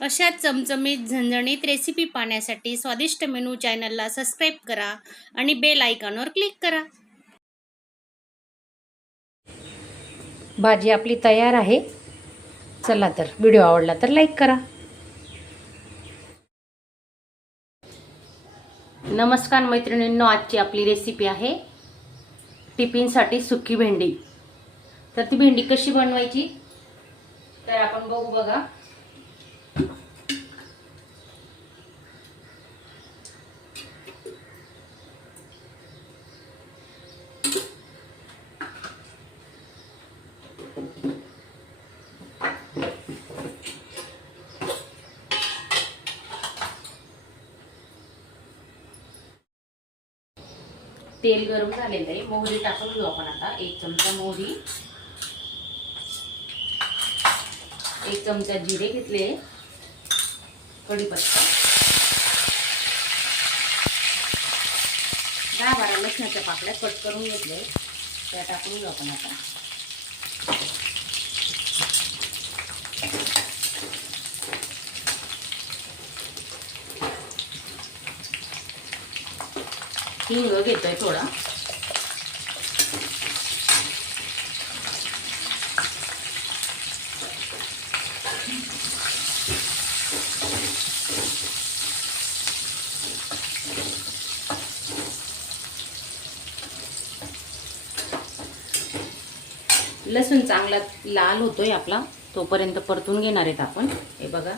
अशा चमचमीत झणझणीत रेसिपी पाहण्यासाठी स्वादिष्ट मेनू चॅनलला सबस्क्राईब करा आणि बेल आयकॉनवर क्लिक करा. भाजी आपली तयार आहे. चला तर व्हिडिओ आवडला तर लाईक करा. नमस्कार मैत्रिणींनो, आजची आपली रेसिपी आहे टिफिनसाठी सुकी भेंडी. तर ती भेंडी कशी बनवायची तर आपण बघू. बघा, तेल गरम झालेलं आहे. मोहरी टाकून घेऊ आपण आता. 1 चमचा मोहरी, 1 चमचा जिरे घेतले, कढीपत्ता, 10-12 लसणाच्या पाकळ्या कट करून घेतले, त्या टाकून घेऊ आपण आता. हिंग घेतोय थोडा, लसूण चांगला लाल होतोय आपला, तोपर्यंत परतून घेणार आहेत आपण. हे बघा,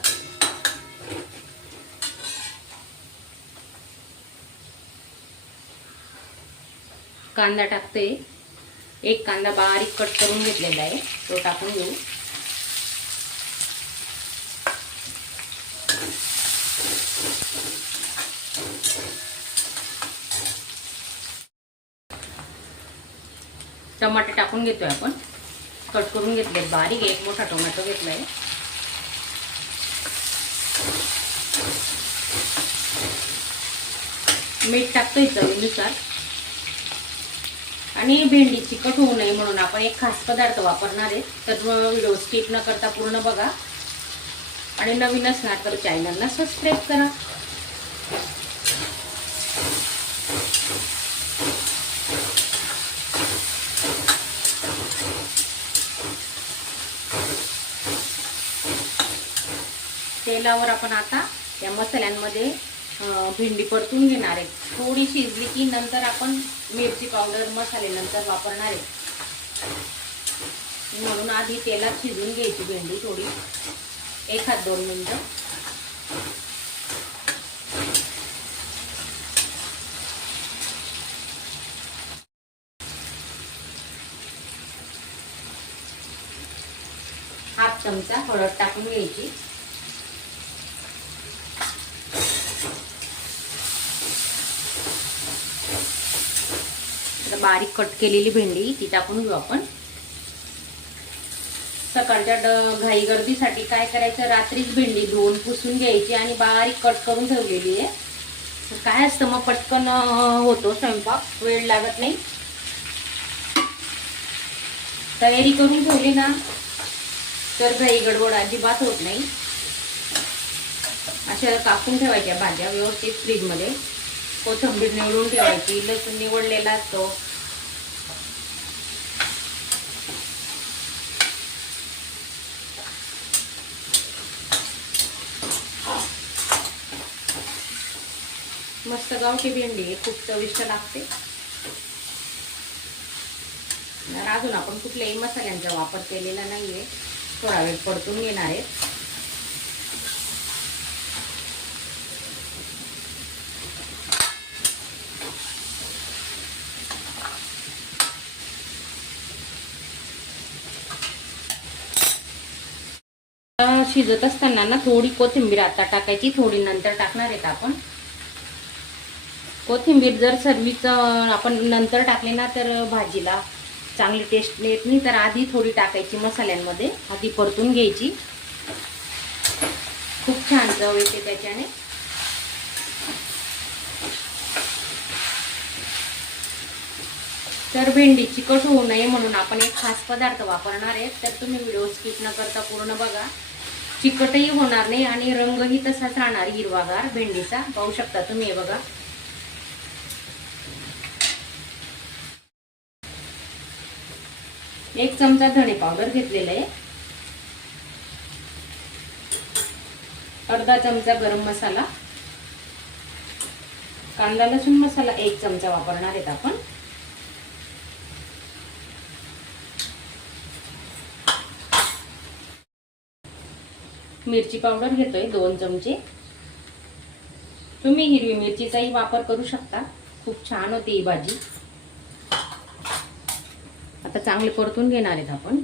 कांदा टाकते. 1 कांदा बारीक कट करून घेतलेला आहे, तो टाकून घेऊ. टमाटे टाकून घेतोय आपण, कट करून घेतले बारीक. 1 मोठा टोमॅटो घेतलाय. मीठ टाकतोय चवीनुसार. आणि भेंडी चिकट होऊ नये म्हणून आपण एक खास पदार्थ वापरणार आहे, तर व्हिडिओ स्किप न करता पूर्ण बघा. आणि नवीन असणार तर चॅनलला सबस्क्राईब करा. तेलावर आपण आता या मसाल्यांमध्ये भेंडी परतून घेणार आहे. थोडी शिजली की नंतर आपण मिरची पावडर मसाले नंतर वापरणार आहे, म्हणून आधी तेलात शिजून घ्यायची भेंडी थोडी, 1-2 मिनिटं. हाफ चमचा हळद टाकून घ्यायची. बारीक कट केलेली भेंडी ती टाकून घेऊ आपण. सकाळच्या घाई गर्दीसाठी काय करायचं, रात्रीच भेंडी धुवून पुसून घ्यायची आणि बारीक कट करून ठेवलेली आहे. काय असतं मग पटकन होतो स्वयंपाक, वेळ लागत नाही. तयारी करून ठेवली ना तर घाई गडबड अजिबात होत नाही. अशा कापून ठेवायच्या भाज्या व्यवस्थित फ्रीजमध्ये. कोथिंबीर निवडून ठेवायची, लसूण निवडलेला असतो. मस्त गावठी भेंडी खूप चविष्ट लागते. अजून आपण कुठल्याही मसाल्यांचा वापर केलेला नाहीये. थोडा वेळ परतून घेणार आहे. शिजत असताना ना थोडी कोथिंबीर आता टाकायची, थोडी नंतर टाकणार आहेत आपण. कोथिंबीर जर सर्वीच आपण नंतर टाकले ना तर भाजीला चांगली टेस्ट येत नाही, तर आधी थोडी टाकायची मसाल्यांमध्ये, आधी परतून घ्यायची. खूप छान चव येते त्याच्याने. तर भेंडी चिकट होऊ नये म्हणून आपण एक खास पदार्थ वापरणार आहे, तर तुम्ही व्हिडिओ स्किप न करता पूर्ण बघा. चिकटही होणार नाही आणि रंगही तसाच राहणार हिरवागार भेंडीचा. पाहू शकता तुम्ही, हे बघा. एक चमचा धणे पावडर घेतलेला आहे, अर्धा चमचा गरम मसाला, कांदा लसूण मसाला 1 चमचा वापरणार आहेत आपण. मिरची पावडर घेतोय 2 चमचे. तुम्ही हिरवी मिरचीचाही वापर करू शकता, खूप छान होती ही भाजी. आता चांगले परतून घेणार आहेत आपण.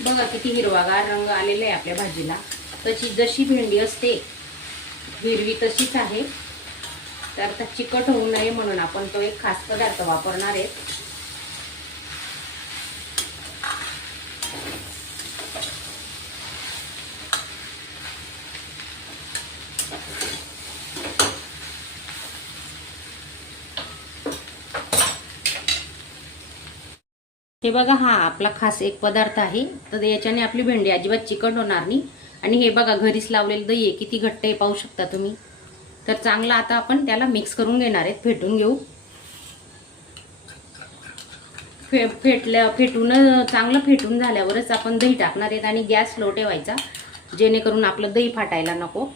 बघा किती हिरवागार रंग आलेला आहे आपल्या भाजीला. तशी जशी भेंडी असते हिरवी तशीच आहे. तर आता चिकट होऊ नये म्हणून आपण तो एक खास पदार्थ वापरणार आहे. हे बघा, हा आपला खास एक पदार्थ आहे. तर याच्याने आपली भेंडी अजिबात चिकट होणार नाही. आणि हे बघा, घरीच लावलेलं दही आहे, किती घट्ट आहे पाहू शकता तुम्ही. तर चांगला आता आपण त्याला मिक्स करून घेणार आहेत, फेटून घेऊ. चांगलं फेटून झाल्यावरच आपण दही टाकणार आहेत आणि गॅस लो ठेवायचा, जेणेकरून आपलं दही फाटायला नको.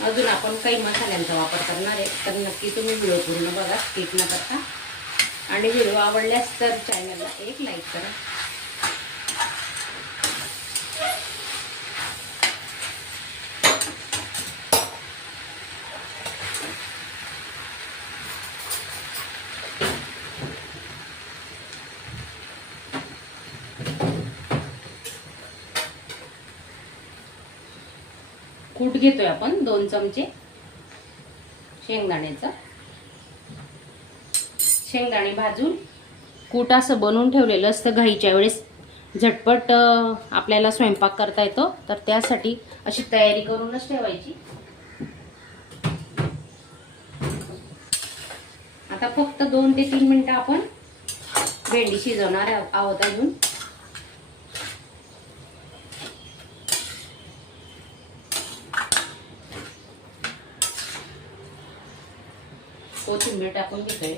अजून आपण काही मसाल्यांचा वापर करणार आहे, तर नक्की तुम्ही व्हिडिओ पूर्ण बघा, स्किप न करता. आणि व्हिडिओ आवडल्यास तर चॅनलला एक लाईक करा. कूट घेतोय आपण 2 चमचे शेंगदाण्याचा. शेंगदाणे भाजून कूट असं बनवून ठेवलेलं असतं, घाईच्या वेळेस झटपट आपल्याला स्वयंपाक करता येतो. तर त्यासाठी अशी तयारी करूनच ठेवायची. आता फक्त 2 ते 3 मिनिटं आपण भेंडी शिजवणार आहोत अजून. कोथिंबीर टाकून घेतोय.